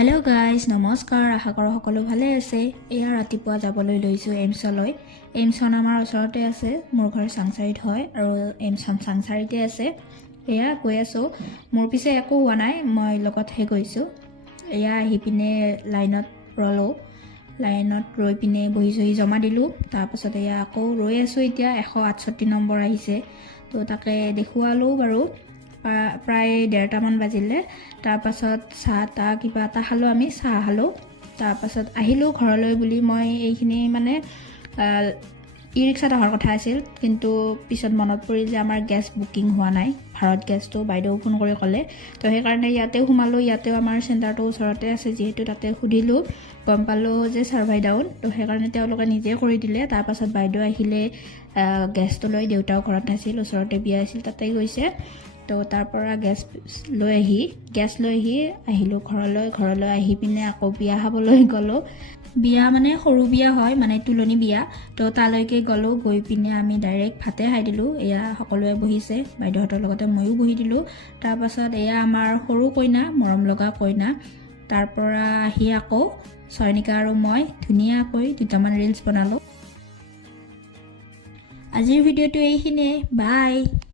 hello' guys নমস্কাৰ আশা কৰোঁ সকলো ভালে আছে এয়া ৰাতিপুৱা যাবলৈ লৈছোঁ এইমছলৈ এইমছন আমাৰ ওচৰতে আছে মোৰ ঘৰ চাংচাৰিত হয় আৰু এইমছন চাংচাৰিতে আছে এয়া গৈ আছোঁ মোৰ পিছে একো হোৱা নাই মই লগতহে গৈছোঁ এয়া আহি পিনে লাইনত ৰ'লোঁ লাইনত ৰৈ পিনে বহি চহি জমা দিলোঁ তাৰপাছত এয়া আকৌ ৰৈ আছোঁ এতিয়া 168 নম্বৰ আহিছে তো তাকে দেখুৱালোঁ বাৰু প্ৰায় 1:30মান বাজিলে তাৰপাছত চাহ তাহ কিবা এটা খালোঁ আমি চাহ খালোঁ তাৰপাছত আহিলোঁ ঘৰলৈ বুলি মই এইখিনি মানে ই ৰিক্সাত অহাৰ কথা আছিল কিন্তু পিছত মনত পৰিল যে আমাৰ গেছ বুকিং হোৱা নাই ভাৰত গেছটো বাইদেউ ফোন কৰি ক'লে তো সেইকাৰণে ইয়াতে সোমালোঁ ইয়াতেও আমাৰ চেণ্টাৰটো ওচৰতে আছে যিহেতু তাতে সুধিলোঁ গম পালোঁ যে চাৰ্ভাই ডাউন তো সেইকাৰণে তেওঁলোকে নিজে কৰি দিলে তাৰপাছত বাইদেউ আহিলে গেছটো লৈ দেউতাও ঘৰত নাছিল ওচৰতে বিয়া আছিল তাতে গৈছে তো তাৰ পৰা গেছ লৈ আহিলোঁ ঘৰলৈ আহি পিনে আকৌ বিয়া খাবলৈ গ'লোঁ বিয়া মানে সৰু বিয়া হয় মানে তুলনি বিয়া তো তালৈকে গ'লোঁ গৈ পিনে আমি ডাইৰেক্ট ভাতে খাই দিলোঁ এয়া সকলোৱে বহিছে বাইদেউহঁতৰ লগতে ময়ো বহি দিলোঁ তাৰপাছত এয়া আমাৰ সৰু কইনা মৰম লগা কইনা তাৰ পৰা আহি আকৌ চয়নিকা আৰু মই ধুনীয়াকৈ দুটামান ৰিলছ বনালোঁ আজিৰ ভিডিঅ'টো এইখিনিয়ে বাই